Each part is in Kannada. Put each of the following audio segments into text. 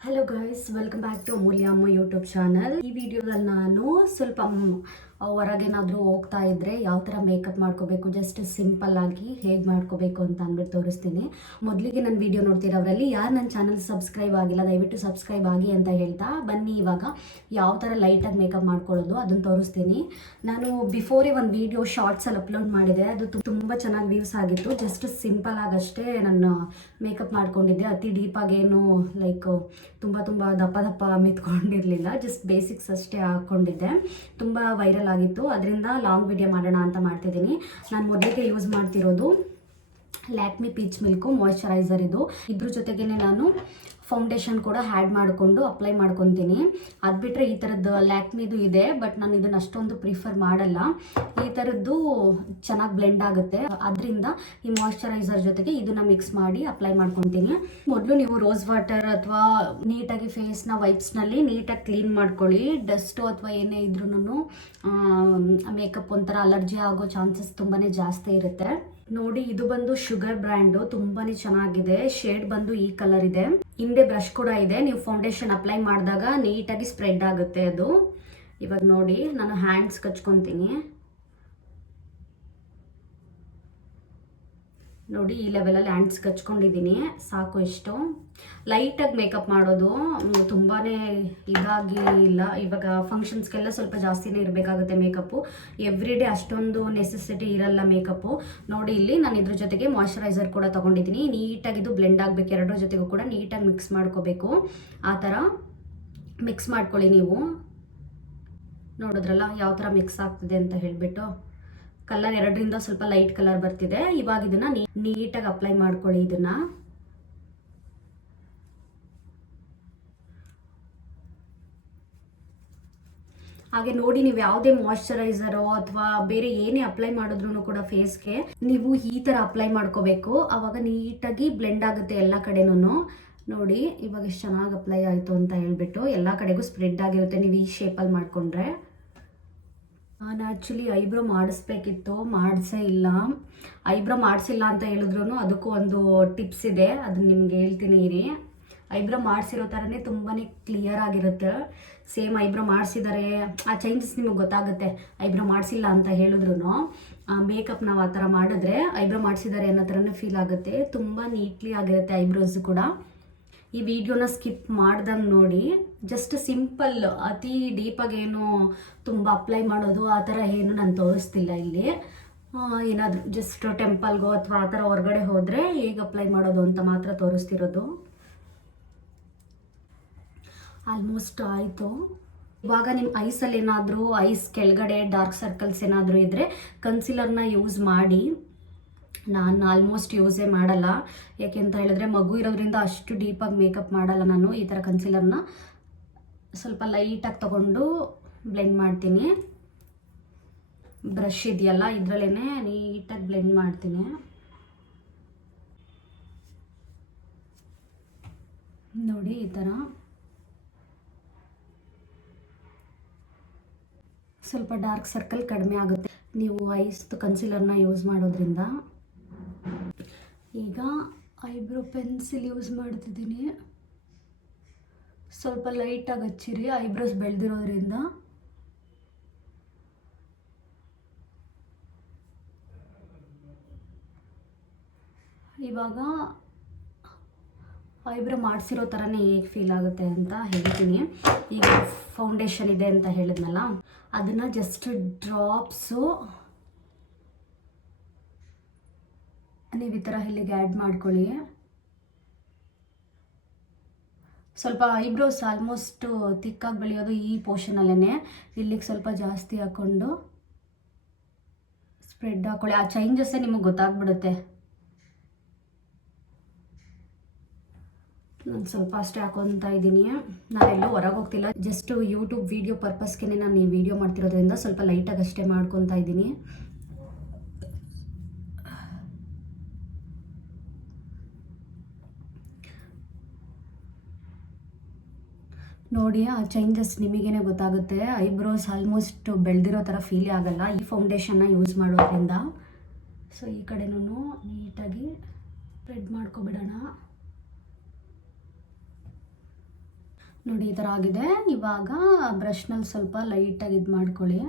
Hello guys welcome back to Amulya ಅಮ್ಮ ಯೂಟ್ಯೂಬ್ ಚಾನಲ್ ಈ ವಿಡಿಯೋದಲ್ಲಿ ನಾನು ಸ್ವಲ್ಪ ಹೊರಗೇನಾದರೂ ಹೋಗ್ತಾ ಇದ್ದರೆ ಯಾವ ಥರ ಮೇಕಪ್ ಮಾಡ್ಕೋಬೇಕು? ಜಸ್ಟ್ ಸಿಂಪಲ್ ಆಗಿ ಹೇಗೆ ಮಾಡ್ಕೋಬೇಕು ಅಂತ ಅಂದ್ಬಿಟ್ಟು ತೋರಿಸ್ತೀನಿ. ಮೊದಲಿಗೆ ನನ್ನ ವಿಡಿಯೋ ನೋಡ್ತಿರೋರಲ್ಲಿ ಯಾರು ನನ್ನ ಚಾನಲ್ ಸಬ್ಸ್ಕ್ರೈಬ್ ಆಗಿಲ್ಲ, ದಯವಿಟ್ಟು ಸಬ್ಸ್ಕ್ರೈಬ್ ಆಗಿ ಅಂತ ಹೇಳ್ತಾ ಬನ್ನಿ ಇವಾಗ ಯಾವ ಥರ ಲೈಟಾಗಿ ಮೇಕಪ್ ಮಾಡ್ಕೊಳ್ಳೋದು ಅದನ್ನು ತೋರಿಸ್ತೀನಿ. ನಾನು ಬಿಫೋರೇ ಒಂದು ವಿಡಿಯೋ ಶಾರ್ಟ್ಸಲ್ಲಿ ಅಪ್ಲೋಡ್ ಮಾಡಿದೆ. ಅದು ತುಂಬ ಚೆನ್ನಾಗಿ ವ್ಯೂಸ್ ಆಗಿತ್ತು. ಜಸ್ಟ್ ಸಿಂಪಲ್ ಆಗಷ್ಟೇ ನಾನು ಮೇಕಪ್ ಮಾಡ್ಕೊಂಡಿದ್ದೆ. ಅತಿ ಡೀಪಾಗಿ ಏನು ಲೈಕ್ ತುಂಬ ತುಂಬ ದಪ್ಪ ದಪ್ಪ ಮೆತ್ಕೊಂಡಿರಲಿಲ್ಲ. ಜಸ್ಟ್ ಬೇಸಿಕ್ಸ್ ಅಷ್ಟೇ ಹಾಕ್ಕೊಂಡಿದ್ದೆ ತುಂಬ ವೈರಲ್ ಆಗಿತ್ತು. ಅದರಿಂದ ಲಾಂಗ್ ವಿಡಿಯೋ ಮಾಡೋಣ ಅಂತ ಮಾಡ್ತಿದ್ದೀನಿ. ನಾನು ಮೊದಲಿಗೆ ಯೂಸ್ ಮಾಡ್ತಿರೋದು ಲ್ಯಾಕ್ಮಿ ಪೀಚ್ ಮಿಲ್ಕು ಮಾಯಶ್ಚರೈಸರ್ ಇದು. ಇದ್ರ ಜೊತೆಗೇ ನಾನು ಫೌಂಡೇಶನ್ ಕೂಡ ಹ್ಯಾಡ್ ಮಾಡಿಕೊಂಡು ಅಪ್ಲೈ ಮಾಡ್ಕೊತೀನಿ. ಅದು ಬಿಟ್ಟರೆ ಈ ಥರದ್ದು ಲ್ಯಾಕ್ಮಿದು ಇದೆ ಬಟ್ ನಾನು ಇದನ್ನು ಅಷ್ಟೊಂದು ಪ್ರಿಫರ್ ಮಾಡಲ್ಲ. ಈ ಥರದ್ದು ಚೆನ್ನಾಗಿ ಬ್ಲೆಂಡ್ ಆಗುತ್ತೆ. ಅದರಿಂದ ಈ ಮಾಯಶ್ಚರೈಸರ್ ಜೊತೆಗೆ ಇದನ್ನ ಮಿಕ್ಸ್ ಮಾಡಿ ಅಪ್ಲೈ ಮಾಡ್ಕೊತೀನಿ. ಮೊದಲು ನೀವು ರೋಸ್ ವಾಟರ್ ಅಥವಾ ನೀಟಾಗಿ ಫೇಸ್ನ ವೈಪ್ಸ್ನಲ್ಲಿ ನೀಟಾಗಿ ಕ್ಲೀನ್ ಮಾಡ್ಕೊಳ್ಳಿ. ಡಸ್ಟು ಅಥವಾ ಏನೇ ಇದ್ರೂ ಮೇಕಪ್ ಒಂಥರ ಅಲರ್ಜಿ ಆಗೋ ಚಾನ್ಸಸ್ ತುಂಬಾ ಜಾಸ್ತಿ ಇರುತ್ತೆ. ನೋಡಿ, ಇದು ಬಂದು ಶುಗರ್ ಬ್ರ್ಯಾಂಡ್. ತುಂಬಾನೇ ಚೆನ್ನಾಗಿದೆ. ಶೇಡ್ ಬಂದು ಈ ಕಲರ್ ಇದೆ. ಹಿಂದೆ ಬ್ರಷ್ ಕೂಡ ಇದೆ. ನೀವು ಫೌಂಡೇಶನ್ ಅಪ್ಲೈ ಮಾಡಿದಾಗ ನೀಟಾಗಿ ಸ್ಪ್ರೆಡ್ ಆಗುತ್ತೆ ಅದು. ಇವಾಗ ನೋಡಿ, ನಾನು ಹ್ಯಾಂಡ್ಸ್ ಕಚ್ಕೊತೀನಿ. ನೋಡಿ ಈ ಲೆವೆಲಲ್ಲಿ ಹ್ಯಾಂಡ್ಸ್ ಕಚ್ಕೊಂಡಿದ್ದೀನಿ. ಸಾಕು ಇಷ್ಟು. ಲೈಟಾಗಿ ಮೇಕಪ್ ಮಾಡೋದು ತುಂಬಾ ಇದಾಗಿ ಇಲ್ಲ. ಇವಾಗ ಫಂಕ್ಷನ್ಸ್ಗೆಲ್ಲ ಸ್ವಲ್ಪ ಜಾಸ್ತಿನೇ ಇರಬೇಕಾಗುತ್ತೆ ಮೇಕಪ್ಪು ಎವ್ರಿ ಡೇ ಅಷ್ಟೊಂದು ನೆಸೆಸಿಟಿ ಇರಲ್ಲ ಮೇಕಪ್ಪು ನೋಡಿ ಇಲ್ಲಿ ನಾನು ಇದ್ರ ಜೊತೆಗೆ ಮಾಯಶ್ಚರೈಸರ್ ಕೂಡ ತೊಗೊಂಡಿದ್ದೀನಿ. ನೀಟಾಗಿ ಇದು ಬ್ಲೆಂಡ್ ಆಗಬೇಕು. ಎರಡರ ಜೊತೆಗೂ ಕೂಡ ನೀಟಾಗಿ ಮಿಕ್ಸ್ ಮಾಡ್ಕೋಬೇಕು. ಆ ಥರ ಮಿಕ್ಸ್ ಮಾಡ್ಕೊಳ್ಳಿ ನೀವು. ನೋಡಿದ್ರಲ್ಲ ಯಾವ ಥರ ಮಿಕ್ಸ್ ಆಗ್ತಿದೆ ಅಂತ ಹೇಳಿಬಿಟ್ಟು. ಕಲರ್ ಎರಡರಿಂದ ಸ್ವಲ್ಪ ಲೈಟ್ ಕಲರ್ ಬರ್ತಿದೆ. ಇವಾಗ ಇದನ್ನ ನೀಟಾಗಿ ಅಪ್ಲೈ ಮಾಡ್ಕೊಳ್ಳಿ ಇದನ್ನ. ಹಾಗೆ ನೋಡಿ ನೀವು ಯಾವುದೇ ಮಾಯಶ್ಚರೈಸರೋ ಅಥವಾ ಬೇರೆ ಏನೇ ಅಪ್ಲೈ ಮಾಡಿದ್ರು ಕೂಡ ಫೇಸ್ಗೆ ನೀವು ಈ ಥರ ಅಪ್ಲೈ ಮಾಡ್ಕೋಬೇಕು. ಆವಾಗ ನೀಟಾಗಿ ಬ್ಲೆಂಡ್ ಆಗುತ್ತೆ ಎಲ್ಲ ಕಡೆನೂ ನೋಡಿ, ಇವಾಗ ಎಷ್ಟು ಚೆನ್ನಾಗಿ ಅಪ್ಲೈ ಆಯಿತು ಅಂತ ಹೇಳ್ಬಿಟ್ಟು ಎಲ್ಲ ಕಡೆಗೂ ಸ್ಪ್ರೆಡ್ ಆಗಿರುತ್ತೆ. ನೀವು ಈ ಶೇಪಲ್ಲಿ ಮಾಡಿಕೊಂಡ್ರೆ. ನಾನು ಆ್ಯಕ್ಚುಲಿ ಐಬ್ರೋ ಮಾಡಿಸ್ಬೇಕಿತ್ತು, ಮಾಡಿಸೇ ಇಲ್ಲ. ಐಬ್ರೋ ಮಾಡಿಸಿಲ್ಲ ಅಂತ ಹೇಳಿದ್ರು ಅದಕ್ಕೂ ಒಂದು ಟಿಪ್ಸ್ ಇದೆ ಅದನ್ನ ನಿಮ್ಗೆ ಹೇಳ್ತೀನಿ ಇರಿ. ಐಬ್ರೋ ಮಾಡಿಸಿರೋ ಥರನೇ ತುಂಬಾ ಕ್ಲಿಯರ್ ಆಗಿರುತ್ತೆ. ಸೇಮ್ ಐಬ್ರೋ ಮಾಡಿಸಿದರೆ, ಆ ಚೇಂಜಸ್ ನಿಮಗೆ ಗೊತ್ತಾಗುತ್ತೆ, ಐಬ್ರೋ ಮಾಡಿಸಿಲ್ಲ ಅಂತ ಹೇಳಿದ್ರು ಮೇಕಪ್ ನಾವು ಆ ಥರ ಮಾಡಿದ್ರೆ, ಐಬ್ರೋ ಮಾಡಿಸಿದ್ದಾರೆ ಅನ್ನೋ ಥರನೇ ಫೀಲ್ ಆಗುತ್ತೆ. ತುಂಬ ನೀಟ್ಲಿ ಆಗಿರುತ್ತೆ ಐಬ್ರೋಸ್ ಕೂಡ. ಈ ವಿಡಿಯೋನ ಸ್ಕಿಪ್ ಮಾಡ್ದಂಗೆ ನೋಡಿ ಜಸ್ಟ್ ಸಿಂಪಲ್ ಅತಿ ಡೀಪಾಗಿ ಏನು ತುಂಬ ಅಪ್ಲೈ ಮಾಡೋದು, ಆ ಥರ ಏನು ನಾನು ತೋರಿಸ್ತಿಲ್ಲ ಇಲ್ಲಿ. ಏನಾದರೂ ಜಸ್ಟ್ ಟೆಂಪಲ್ಗೋ ಅಥವಾ ಆ ಥರ ಹೊರಗಡೆ ಹೋದರೆ ಹೇಗೆ ಅಪ್ಲೈ ಮಾಡೋದು ಅಂತ ಮಾತ್ರ ತೋರಿಸ್ತಿರೋದು. ಆಲ್ಮೋಸ್ಟ್ ಆಯಿತು. ಇವಾಗ ನಿಮ್ಮ ಐಸಲ್ಲಿ ಏನಾದರೂ ಐಸ್ ಕೆಳಗಡೆ ಡಾರ್ಕ್ ಸರ್ಕಲ್ಸ್ ಏನಾದರೂ ಇದ್ದರೆ ಕನ್ಸಿಲರ್ನ ಯೂಸ್ ಮಾಡಿ. ನಾನು ಆಲ್ಮೋಸ್ಟ್ ಯೂಸೇ ಮಾಡಲ್ಲ. ಯಾಕೆ ಅಂತ ಹೇಳಿದ್ರೆ ಮಗು ಇರೋದ್ರಿಂದ ಅಷ್ಟು ಡೀಪಾಗಿ ಮೇಕಪ್ ಮಾಡಲ್ಲ ನಾನು ಈ ಥರ ಕನ್ಸಿಲರ್ನ ಸ್ವಲ್ಪ ಲೈಟಾಗಿ ತಗೊಂಡು ಬ್ಲೆಂಡ್ ಮಾಡ್ತೀನಿ. ಬ್ರಷ್ ಇದೆಯಲ್ಲ ಇದರಲ್ಲೇ ನೀಟಾಗಿ ಬ್ಲೆಂಡ್ ಮಾಡ್ತೀನಿ. ನೋಡಿ ಈ ಥರ ಸ್ವಲ್ಪ ಡಾರ್ಕ್ ಸರ್ಕಲ್ ಕಡಿಮೆ ಆಗುತ್ತೆ. ನೀವು ಐಸ್ದು ಕನ್ಸಿಲರ್ನ ಯೂಸ್ ಮಾಡೋದ್ರಿಂದ. ಈಗ ಐಬ್ರೋ ಪೆನ್ಸಿಲ್ ಯೂಸ್ ಮಾಡ್ತಿದ್ದೀನಿ. ಸ್ವಲ್ಪ ಲೈಟಾಗಿ ಹಚ್ಚಿರಿ, ಐಬ್ರೋಸ್ ಬೆಳೆದಿರೋದ್ರಿಂದ. ಇವಾಗ ಐಬ್ರೋ ಮಾಡಿಸಿರೋ ಥರನೇ ಹೇಗೆ ಫೀಲ್ ಆಗುತ್ತೆ ಅಂತ ಹೇಳ್ತೀನಿ. ಈಗ ಫೌಂಡೇಶನ್ ಇದೆ ಅಂತ ಹೇಳಿದ್ನಲ್ಲ, ಅದನ್ನು ಜಸ್ಟ್ ಡ್ರಾಪ್ಸು ನೀವು ಈ ಥರ ಇಲ್ಲಿಗೆ ಆ್ಯಡ್ ಮಾಡ್ಕೊಳ್ಳಿ. ಸ್ವಲ್ಪ ಐಬ್ರೋಸ್ ಆಲ್ಮೋಸ್ಟ್ ತಿಕ್ಕಾಗಿ ಬೆಳೆಯೋದು ಈ ಪೋರ್ಷನಲ್ಲೇ ಇಲ್ಲಿಗೆ ಸ್ವಲ್ಪ ಜಾಸ್ತಿ ಹಾಕ್ಕೊಂಡು ಸ್ಪ್ರೆಡ್ ಹಾಕ್ಕೊಳ್ಳಿ ಆ ಚೇಂಜಸ್ಸೇ ನಿಮಗೆ ಗೊತ್ತಾಗ್ಬಿಡುತ್ತೆ. ನಾನು ಸ್ವಲ್ಪ ಅಷ್ಟೇ ಹಾಕೊತಾ ಇದ್ದೀನಿ. ನಾನೆಲ್ಲೂ ಹೊರಗೆ ಹೋಗ್ತಿಲ್ಲ. ಜಸ್ಟ್ ಯೂಟ್ಯೂಬ್ ವೀಡಿಯೋ ಪರ್ಪಸ್ಗೆ ನಾನು ಈ ವಿಡಿಯೋ ಮಾಡ್ತಿರೋದ್ರಿಂದ ಸ್ವಲ್ಪ ಲೈಟಾಗಿ ಅಷ್ಟೇ ಮಾಡ್ಕೊತಾ ಇದ್ದೀನಿ. ನೋಡಿ, ಆ ಚೇಂಜಸ್ ನಿಮಗೇನೆ ಗೊತ್ತಾಗುತ್ತೆ. ಐಬ್ರೋಸ್ ಆಲ್ಮೋಸ್ಟ್ ಬೆಳೆದಿರೋ ಥರ ಫೀಲೇ ಆಗಲ್ಲ. ಈ ಫೌಂಡೇಶನ್ನ ಯೂಸ್ ಮಾಡೋದ್ರಿಂದ. ಸೊ ಈ ಕಡೆನೂ ನೀಟಾಗಿ ಸ್ಪ್ರೆಡ್ ಮಾಡ್ಕೊಬಿಡೋಣ. ನೋಡಿ, ಈ ಥರ ಆಗಿದೆ. ಇವಾಗ ಬ್ರಷ್ನಲ್ಲಿ ಸ್ವಲ್ಪ ಲೈಟಾಗಿ ಇದು ಮಾಡ್ಕೊಳ್ಳಿ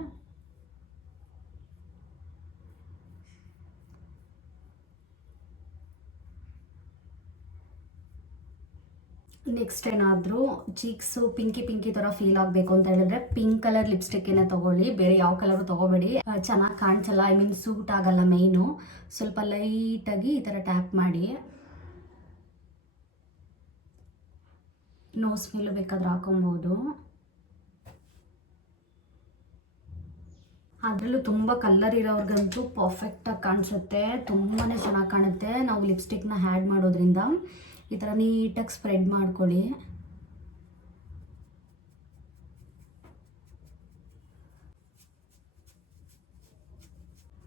ನೆಕ್ಸ್ಟ್ ಏನಾದರೂ ಚೀಕ್ಸು ಪಿಂಕಿ ಪಿಂಕಿ ಥರ ಫೀಲ್ ಆಗಬೇಕು ಅಂತ ಹೇಳಿದ್ರೆ ಪಿಂಕ್ ಕಲರ್ ಲಿಪ್ಸ್ಟಿಕ್ಕೇನೆ ತೊಗೊಳ್ಳಿ, ಬೇರೆ ಯಾವ ಕಲರು ತಗೋಬೇಡಿ. ಚೆನ್ನಾಗಿ ಕಾಣಿಸಲ್ಲ ಐ ಮೀನ್ ಸೂಟ್ ಆಗಲ್ಲ ಮೈನು ಸ್ವಲ್ಪ ಲೈಟಾಗಿ ಈ ಥರ ಟ್ಯಾಪ್ ಮಾಡಿ. ನೋಸ್ ಮೇಲೂ ಬೇಕಾದ್ರೆ ಹಾಕೊಬೋದು. ಅದರಲ್ಲೂ ತುಂಬ ಕಲ್ಲರ್ ಇರೋರ್ಗಂತೂ ಪರ್ಫೆಕ್ಟಾಗಿ ಕಾಣಿಸುತ್ತೆ ತುಂಬಾ ಚೆನ್ನಾಗಿ ಕಾಣುತ್ತೆ. ನಾವು ಲಿಪ್ಸ್ಟಿಕ್ನ ಹ್ಯಾಡ್ ಮಾಡೋದ್ರಿಂದ. ಈ ಥರ ನೀಟಾಗಿ ಸ್ಪ್ರೆಡ್ ಮಾಡ್ಕೊಳ್ಳಿ.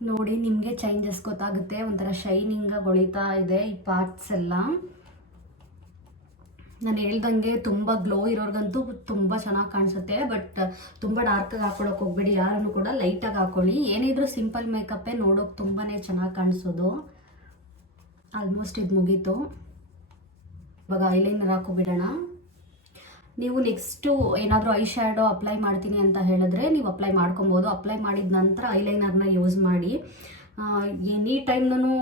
ನೋಡಿ, ನಿಮಗೆ ಚೇಂಜಸ್ ಗೊತ್ತಾಗುತ್ತೆ. ಒಂಥರ ಶೈನಿಂಗಾಗಿ ಹೊಳಿತಾ ಇದೆ ಈ ಪಾರ್ಟ್ಸ್ ಎಲ್ಲ. ನಾನು ಹೇಳ್ದಂಗೆ ತುಂಬ ಗ್ಲೋ ಇರೋರ್ಗಂತೂ ತುಂಬ ಚೆನ್ನಾಗಿ ಕಾಣಿಸುತ್ತೆ. ಬಟ್ ತುಂಬ ಡಾರ್ಕಾಗಿ ಹಾಕ್ಕೊಳಕ್ಕೆ ಹೋಗ್ಬೇಡಿ. ಯಾರನ್ನು ಕೂಡ ಲೈಟಾಗಿ ಹಾಕೊಳ್ಳಿ. ಏನಿದ್ರು ಸಿಂಪಲ್ ಮೇಕಪ್ಪೇ ನೋಡೋಕೆ ತುಂಬಾ ಚೆನ್ನಾಗಿ ಕಾಣಿಸೋದು. ಆಲ್ಮೋಸ್ಟ್ ಇದು ಮುಗೀತು. ಇವಾಗ ಐಲೈನರ್ ಹಾಕೋಬಿಡೋಣ. ನೀವು ನೆಕ್ಸ್ಟು ಏನಾದರೂ ಐ ಶ್ಯಾಡೋ ಅಪ್ಲೈ ಮಾಡ್ತೀನಿ ಅಂತ ಹೇಳಿದ್ರೆ ನೀವು ಅಪ್ಲೈ ಮಾಡ್ಕೊಬೋದು. ಅಪ್ಲೈ ಮಾಡಿದ ನಂತರ ಐಲೈನರ್ನ ಯೂಸ್ ಮಾಡಿ. ಎನಿ ಟೈಮ್ನೂ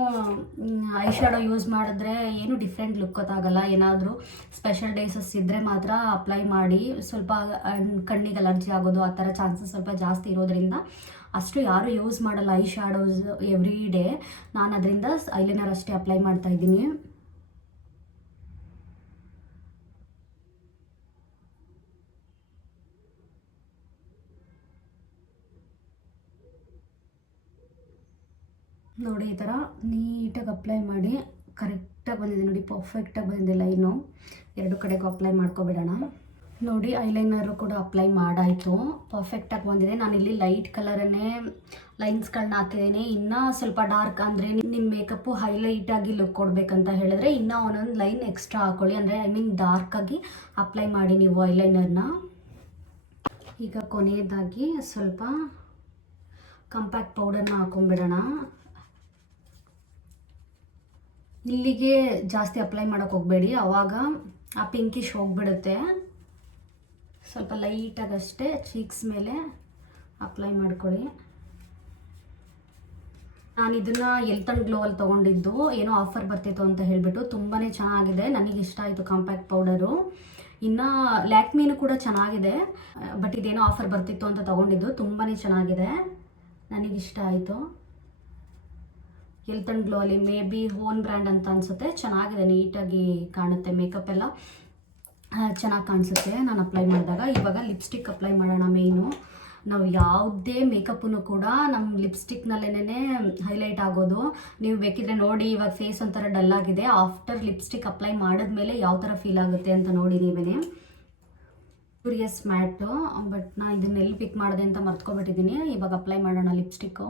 ಐ ಶ್ಯಾಡೋ ಯೂಸ್ ಮಾಡಿದ್ರೆ ಏನು ಡಿಫ್ರೆಂಟ್ ಲುಕ್ ಗೊತ್ತಾಗಲ್ಲ. ಏನಾದರೂ ಸ್ಪೆಷಲ್ ಡೇಸಸ್ ಇದ್ದರೆ ಮಾತ್ರ ಅಪ್ಲೈ ಮಾಡಿ. ಸ್ವಲ್ಪ ಕಣ್ಣಿಗೆ ಅಲರ್ಜಿ ಆಗೋದು, ಆ ಥರ ಚಾನ್ಸಸ್ ಸ್ವಲ್ಪ ಜಾಸ್ತಿ ಇರೋದ್ರಿಂದ ಅಷ್ಟು ಯಾರು ಯೂಸ್ ಮಾಡಲ್ಲ ಐ ಶ್ಯಾಡೋಸ್ ಎವ್ರಿ ಡೇ ನಾನು ಅದರಿಂದ ಐಲೈನರ್ ಅಷ್ಟೇ ಅಪ್ಲೈ ಮಾಡ್ತಾ ನೋಡಿ, ಈ ಥರ ನೀಟಾಗಿ ಅಪ್ಲೈ ಮಾಡಿ ಕರೆಕ್ಟಾಗಿ ಬಂದಿದೆ ನೋಡಿ ಪರ್ಫೆಕ್ಟಾಗಿ ಬಂದಿದೆ ಲೈನು ಎರಡು ಕಡೆಗೂ ಅಪ್ಲೈ ಮಾಡ್ಕೊಬಿಡೋಣ. ನೋಡಿ ಐಲೈನರು ಕೂಡ ಅಪ್ಲೈ ಮಾಡಾಯಿತು. ಪರ್ಫೆಕ್ಟಾಗಿ ಬಂದಿದೆ. ನಾನಿಲ್ಲಿ ಲೈಟ್ ಕಲರನ್ನೇ ಲೈನ್ಸ್ಗಳನ್ನ ಹಾಕಿದ್ದೀನಿ. ಇನ್ನೂ ಸ್ವಲ್ಪ ಡಾರ್ಕ್ ಅಂದರೆ ನಿಮ್ಮ ಮೇಕಪ್ಪು ಹೈಲೈಟಾಗಿ ಲುಕ್ ಕೊಡಬೇಕಂತ ಹೇಳಿದ್ರೆ ಇನ್ನೂ ಒಂದೊಂದು ಲೈನ್ ಎಕ್ಸ್ಟ್ರಾ ಹಾಕೊಳ್ಳಿ. ಅಂದರೆ ಐ ಮೀನ್ ಡಾರ್ಕಾಗಿ ಅಪ್ಲೈ ಮಾಡಿ ನೀವು ಐಲೈನರ್ನ ಈಗ ಕೊನೆಯದಾಗಿ ಸ್ವಲ್ಪ ಕಂಪ್ಯಾಕ್ಟ್ ಪೌಡರ್ನ ಹಾಕೊಂಡ್ಬಿಡೋಣ. ಇಲ್ಲಿಗೆ ಜಾಸ್ತಿ ಅಪ್ಲೈ ಮಾಡೋಕೆ ಹೋಗಬೇಡಿ. ಆವಾಗ ಆ ಪಿಂಕಿಶ್ ಹೋಗ್ಬಿಡುತ್ತೆ. ಸ್ವಲ್ಪ ಲೈಟಾಗಷ್ಟೇ ಚೀಕ್ಸ್ ಮೇಲೆ ಅಪ್ಲೈ ಮಾಡ್ಕೊಳ್ಳಿ. ನಾನು ಇದನ್ನು ಎಲ್ತನ್ ಗ್ಲೋ ಅಲ್ಲಿ ತೊಗೊಂಡಿದ್ದು. ಏನೋ ಆಫರ್ ಬರ್ತಿತ್ತು ಅಂತ ಹೇಳಿಬಿಟ್ಟು ತುಂಬಾ ಚೆನ್ನಾಗಿದೆ. ನನಗೆ ಇಷ್ಟ ಆಯಿತು ಕಾಂಪ್ಯಾಕ್ಟ್ ಪೌಡರು ಇನ್ನು ಲ್ಯಾಕ್ಮಿನೂ ಕೂಡ ಚೆನ್ನಾಗಿದೆ. ಬಟ್ ಇದೇನೋ ಆಫರ್ ಬರ್ತಿತ್ತು ಅಂತ ತೊಗೊಂಡಿದ್ದು ತುಂಬಾ ಚೆನ್ನಾಗಿದೆ. ನನಗಿಷ್ಟ ಆಯಿತು. ಅಂಡ್ ಗ್ಲೋ ಅಲ್ಲಿ ಮೇ ಬಿ ಹೋನ್ ಬ್ರ್ಯಾಂಡ್ ಅಂತ ಅನ್ಸುತ್ತೆ. ಚೆನ್ನಾಗಿದೆ ನೀಟಾಗಿ ಕಾಣುತ್ತೆ ಮೇಕಪ್ ಎಲ್ಲ. ಚೆನ್ನಾಗಿ ಕಾಣಿಸುತ್ತೆ. ನಾನು ಅಪ್ಲೈ ಮಾಡಿದಾಗ. ಇವಾಗ ಲಿಪ್ಸ್ಟಿಕ್ ಅಪ್ಲೈ ಮಾಡೋಣ ಮೇನು ನಾವು ಯಾವುದೇ ಮೇಕಪ್ಪನ್ನು ಕೂಡ ನಮ್ಮ ಲಿಪ್ಸ್ಟಿಕ್ನಲ್ಲೇನೆ ಹೈಲೈಟ್ ಆಗೋದು. ನೀವು ಬೇಕಿದ್ರೆ ನೋಡಿ, ಇವಾಗ ಫೇಸ್ ಒಂಥರ ಡಲ್ ಆಗಿದೆ. ಆಫ್ಟರ್ ಲಿಪ್ಸ್ಟಿಕ್ ಅಪ್ಲೈ ಮಾಡಿದ್ಮೇಲೆ ಯಾವ ಥರ ಫೀಲ್ ಆಗುತ್ತೆ ಅಂತ ನೋಡಿ ನೀವೇ ಕ್ಯೂರಿಯಸ್ ಮ್ಯಾಟು ಬಟ್ ನಾನು ಇದನ್ನೆಲ್ಲಿ ಪಿಕ್ ಮಾಡಿದೆ ಅಂತ ಮರ್ತ್ಕೊಬಿಟ್ಟಿದ್ದೀನಿ ಇವಾಗ ಅಪ್ಲೈ ಮಾಡೋಣ ಲಿಪ್ಸ್ಟಿಕ್ಕು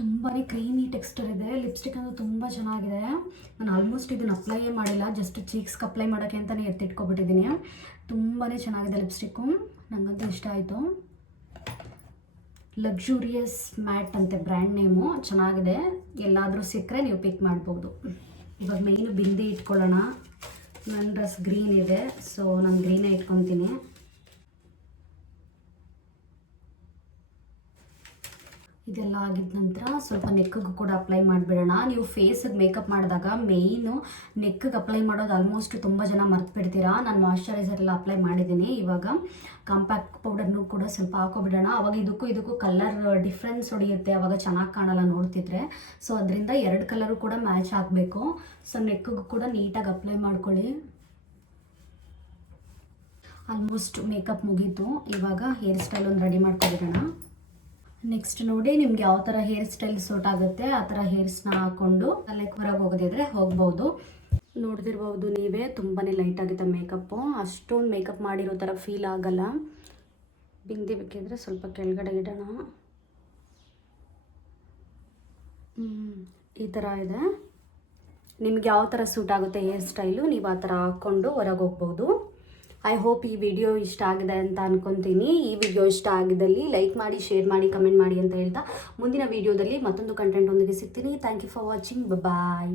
ತುಂಬಾ ಕ್ರೀಮಿ ಟೆಕ್ಸ್ಚರ್ ಇದೆ. ಲಿಪ್ಸ್ಟಿಕ್ ಅಂದ್ರೆ ತುಂಬ ಚೆನ್ನಾಗಿದೆ. ನಾನು ಆಲ್ಮೋಸ್ಟ್ ಇದನ್ನು ಅಪ್ಲೈಯೇ ಮಾಡಿಲ್ಲ. ಜಸ್ಟ್ ಚೀಕ್ಸ್ಗೆ ಅಪ್ಲೈ ಮಾಡೋಕ್ಕೆ ಅಂತಲೇ ಎತ್ತಿಟ್ಕೊಬಿಟ್ಟಿದ್ದೀನಿ. ತುಂಬಾ ಚೆನ್ನಾಗಿದೆ ಲಿಪ್ಸ್ಟಿಕ್ಕು ನನಗಂತೂ ಇಷ್ಟ ಆಯಿತು. ಲಕ್ಸುರಿಯಸ್ ಮ್ಯಾಟ್ ಅಂತೆ ಬ್ರ್ಯಾಂಡ್ ನೇಮು ಚೆನ್ನಾಗಿದೆ. ಎಲ್ಲಾದರೂ ಸಿಕ್ಕರೆ ನೀವು ಪಿಕ್ ಮಾಡ್ಬೋದು. ಇವಾಗ ಮೇಯ್ನು ಬಿಂದಿ ಇಟ್ಕೊಳ್ಳೋಣ. ನನ್ನ ಡ್ರೆಸ್ ಗ್ರೀನ್ ಇದೆ. ಸೊ ನಾನು ಗ್ರೀನೇ ಇಟ್ಕೊತೀನಿ. ಇದೆಲ್ಲ ಆಗಿದ ನಂತರ ಸ್ವಲ್ಪ ನೆಕ್ಕಿಗೆ ಕೂಡ ಅಪ್ಲೈ ಮಾಡಿಬಿಡೋಣ. ನೀವು ಫೇಸಿಗೆ ಮೇಕಪ್ ಮಾಡಿದಾಗ ಮೇಯ್ನು ನೆಕ್ಕಿಗೆ ಅಪ್ಲೈ ಮಾಡೋದು ಆಲ್ಮೋಸ್ಟ್ ತುಂಬ ಜನ ಮರ್ತು ಬಿಡ್ತೀರಾ ನಾನು ಮಾಯಶ್ಚರೈಸರ್ ಎಲ್ಲ ಅಪ್ಲೈ ಮಾಡಿದ್ದೀನಿ ಇವಾಗ ಕಾಂಪ್ಯಾಕ್ಟ್ ಪೌಡರ್ನು ಕೂಡ ಸ್ವಲ್ಪ ಹಾಕೋಬಿಡೋಣ. ಅವಾಗ ಇದಕ್ಕೂ ಇದಕ್ಕೂ ಕಲರ್ ಡಿಫ್ರೆನ್ಸ್ ಹೊಡೆಯುತ್ತೆ. ಅವಾಗ ಚೆನ್ನಾಗಿ ಕಾಣಲ್ಲ ನೋಡ್ತಿದ್ರೆ. ಸೊ ಅದರಿಂದ ಎರಡು ಕಲರು ಕೂಡ ಮ್ಯಾಚ್ ಆಗಬೇಕು. ಸೊ ನೆಕ್ಕಿಗೂ ಕೂಡ ನೀಟಾಗಿ ಅಪ್ಲೈ ಮಾಡ್ಕೊಳ್ಳಿ. ಆಲ್ಮೋಸ್ಟ್ ಮೇಕಪ್ ಮುಗೀತು. ಇವಾಗ ಹೇರ್ ಸ್ಟೈಲ್ ಒಂದು ರೆಡಿ ಮಾಡ್ಕೊಬಿಡೋಣ. ನೆಕ್ಸ್ಟ್ ನೋಡಿ ನಿಮ್ಗೆ ಯಾವ ಥರ ಹೇರ್ ಸ್ಟೈಲ್ ಸೂಟ್ ಆಗುತ್ತೆ, ಆ ಥರ ಹೇರ್ಸ್ನ ಹಾಕೊಂಡು ಲೈಕ್ ಹೊರಗೆ ಹೋಗೋದಿದ್ರೆ ಹೋಗ್ಬೋದು. ನೋಡ್ತಿರ್ಬೋದು ನೀವೇ ತುಂಬಾ ಲೈಟ್ ಆಗಿದೆ ಮೇಕಪ್ಪು ಅಷ್ಟೊಂದು ಮೇಕಪ್ ಮಾಡಿರೋ ಥರ ಫೀಲ್ ಆಗಲ್ಲ. ಬಿಂದಿ ಬೇಕಿದ್ರೆ ಸ್ವಲ್ಪ ಕೆಳಗಡೆ ಇಡೋಣ. ಈ ಥರ ಇದೆ. ನಿಮ್ಗೆ ಯಾವ ಥರ ಸೂಟ್ ಆಗುತ್ತೆ ಹೇರ್ ಸ್ಟೈಲು ನೀವು ಆ ಥರ ಹಾಕ್ಕೊಂಡು ಹೊರಗೆ ಹೋಗ್ಬೋದು. ಐ ಹೋಪ್ ಈ ವಿಡಿಯೋ ಇಷ್ಟ ಆಗಿದೆ ಅಂತ ಅನ್ಕೊತೀನಿ. ಈ ವಿಡಿಯೋ ಇಷ್ಟ ಆಗಿದ್ದಲ್ಲಿ ಲೈಕ್ ಮಾಡಿ ಶೇರ್ ಮಾಡಿ ಕಮೆಂಟ್ ಮಾಡಿ ಅಂತ ಹೇಳ್ತಾ ಮುಂದಿನ ವಿಡಿಯೋದಲ್ಲಿ ಮತ್ತೊಂದು ಕಂಟೆಂಟ್ ಒಂದಿಗೆ ಸಿಗ್ತೀನಿ. Thank you for watching bye